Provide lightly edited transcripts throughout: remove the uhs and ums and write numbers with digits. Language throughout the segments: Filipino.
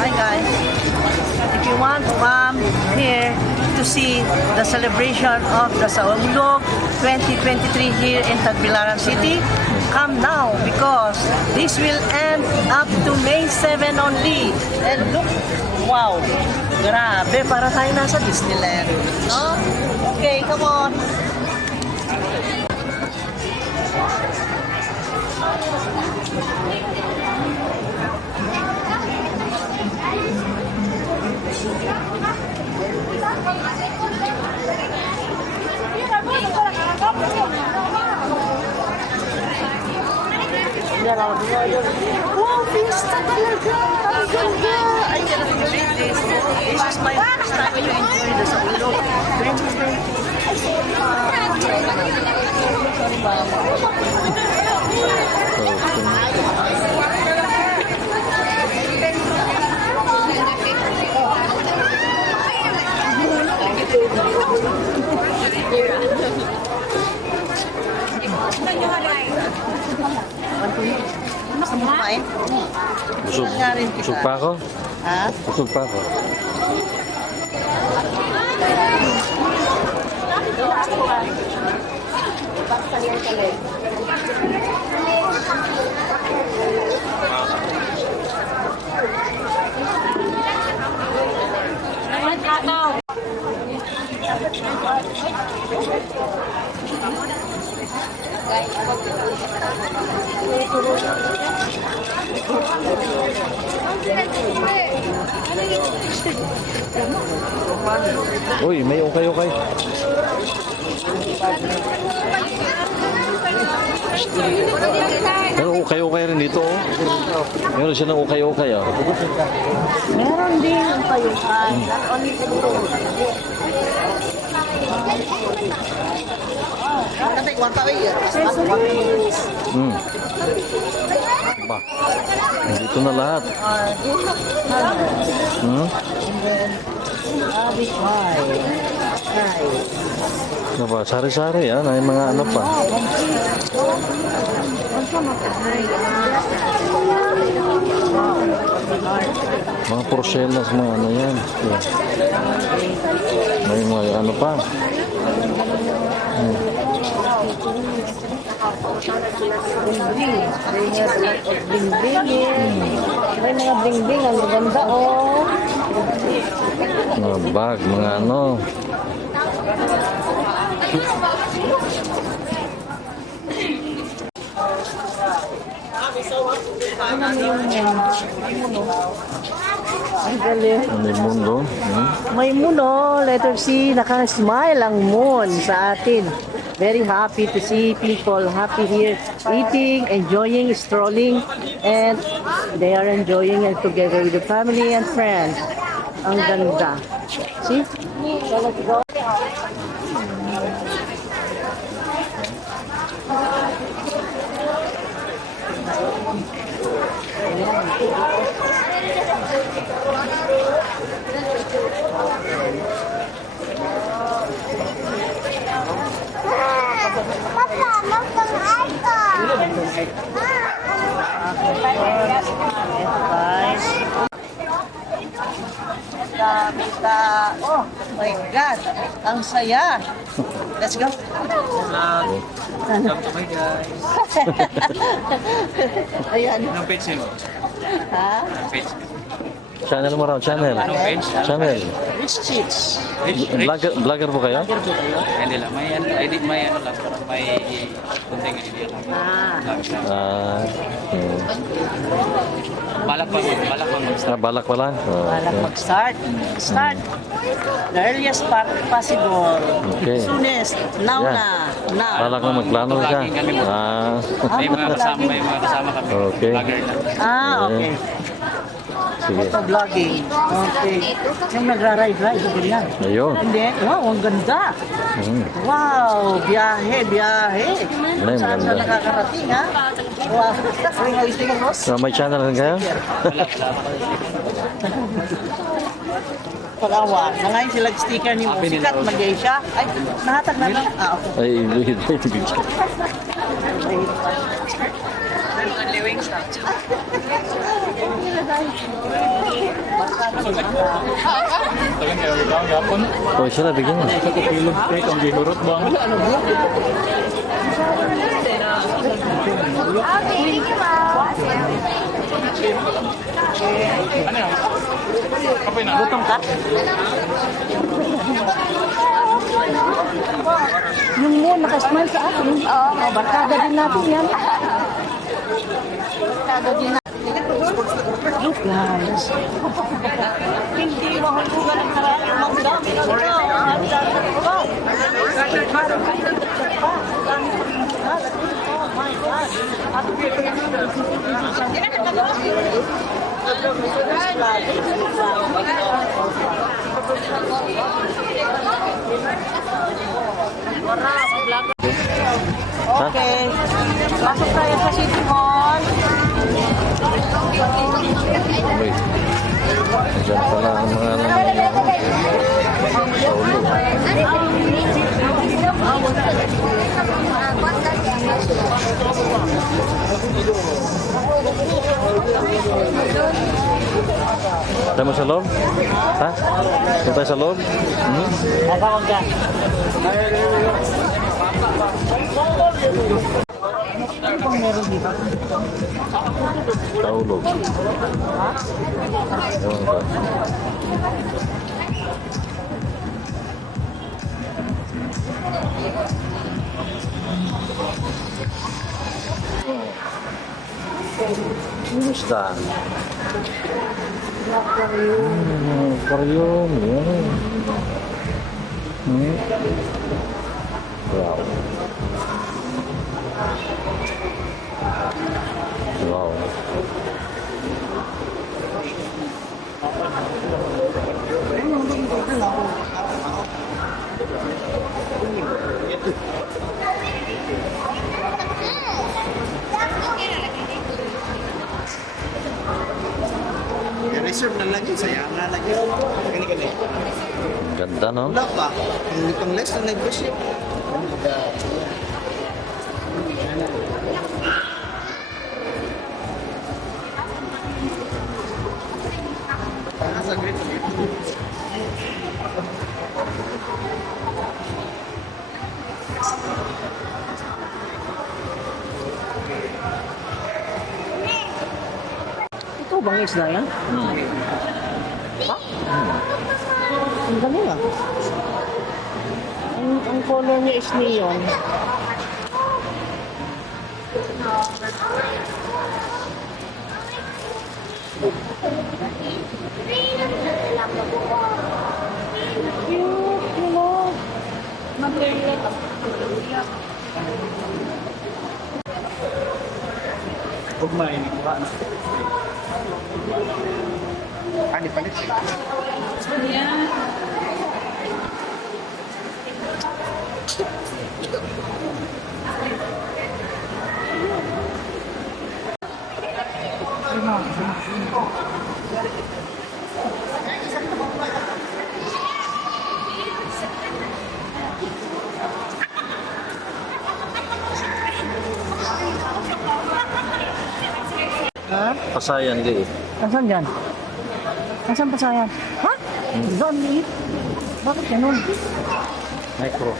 Hi guys, if you want to come here to see the celebration of the Saulog 2023 here in Tagbilaran City, come now because this will end up to May 7 only. And look, wow, grabe, para tayo nasa Disneyland. No? Okay, come on. Wow, pista talaga! Ang ganda! I cannot believe this. This is my first time to enjoy the Saulog 2023. Gusto mo kumain? Busog pa ako? Ha? Busog pa ako. Uy, may ukay-ukay. Pero ukay-ukay rin dito, oh. Meron siya ng ukay-ukay, oh. Meron din yung payukan. Only siguro. Ba, dito na lahat. Ano ba, sari-sari yan. Ay mga ano pa. Mga porcelas, mga ano yan. Yeah. May mga ano pa. May mga bling-bling. Ang ganda, oh. Mga bag, mga ano. Ang galing. Ano yung mundo? May moon, oh. Letter C, naka-smile ang moon sa atin. Very happy to see people happy here, eating, enjoying, strolling, and they are enjoying it together with the family and friends. Ang ganda. See? So let's go. Guys. Oh my God. Ang saya. Let's go. Welcome to my guys. Ayan. Anong page mo? Ha? Anong page? Channel mo raw, channel. Anong page? Channel. Rich Cheats. Rich? Vlogger po kayo? Here po kayo. Hindi lang. May ano, edit, may ano lang. Parang may kunting idea lang. Ah. Ah, Balak pa mag-start. balak pa lang? Balak mag-start. Start. The earliest possible. Okay. Soonest. Now Yeah. na. Now. Balak mo magplano siya? Vlogging kami. Ah, May mga kasama kami. Okay. Vlogger na. Ah, okay. sige. Vlogging. Okay. Yung nagra-ride-ride, ganyan. Ayun. Hindi. Wow, ang ganda. Hmm. Wow, biyahe, biyahe. Ay, Saan maganda. saan nakakarating, ha? Wow. So, may channel rin kayo? Pag-awa. Na ngayon sila sticker ni Musikat, mag-gay siya. Ay, nahatag na lang. Ah, okay. Ay, ibig. Oh, sila bigyan mo. Gutom ka? Yung mo, nakasmile sa akin. Oo, barkada din natin yan. Barkada din natin. Look guys. Hindi mahulugan ang karami. Ang dami ng tao. Ang dami ng tao. Oh my God. Okay. Pasok tayo sa City Hall. Wait. Diyan pala ang mga saulo. Tayo mo sa loob? Ha? Tayo tayo sa loob? Hmm? Nakakawag ka. Ano bang meron dito? Taulog. Ewan ko. Kumusta? Aquarium. Yan. Hmm? Wow. Wow. Reserve na lagi, saya nga lagi. Gani-gani. Ganda, no? Wala pa. Ang pang next na nag-visit. Nasa great. Ito bang isla yan? Hmm. Ha? Ang galing ah. Ang color niya is neon. Cute, you know. Huwag mainit ba? Ani palit. Ha? Pasayan di. Nasaan dyan? Nasaan pa sayang? Ha? Doon, liit. Bakit ganun? Micro.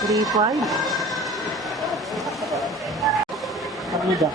Three, five. Pagida.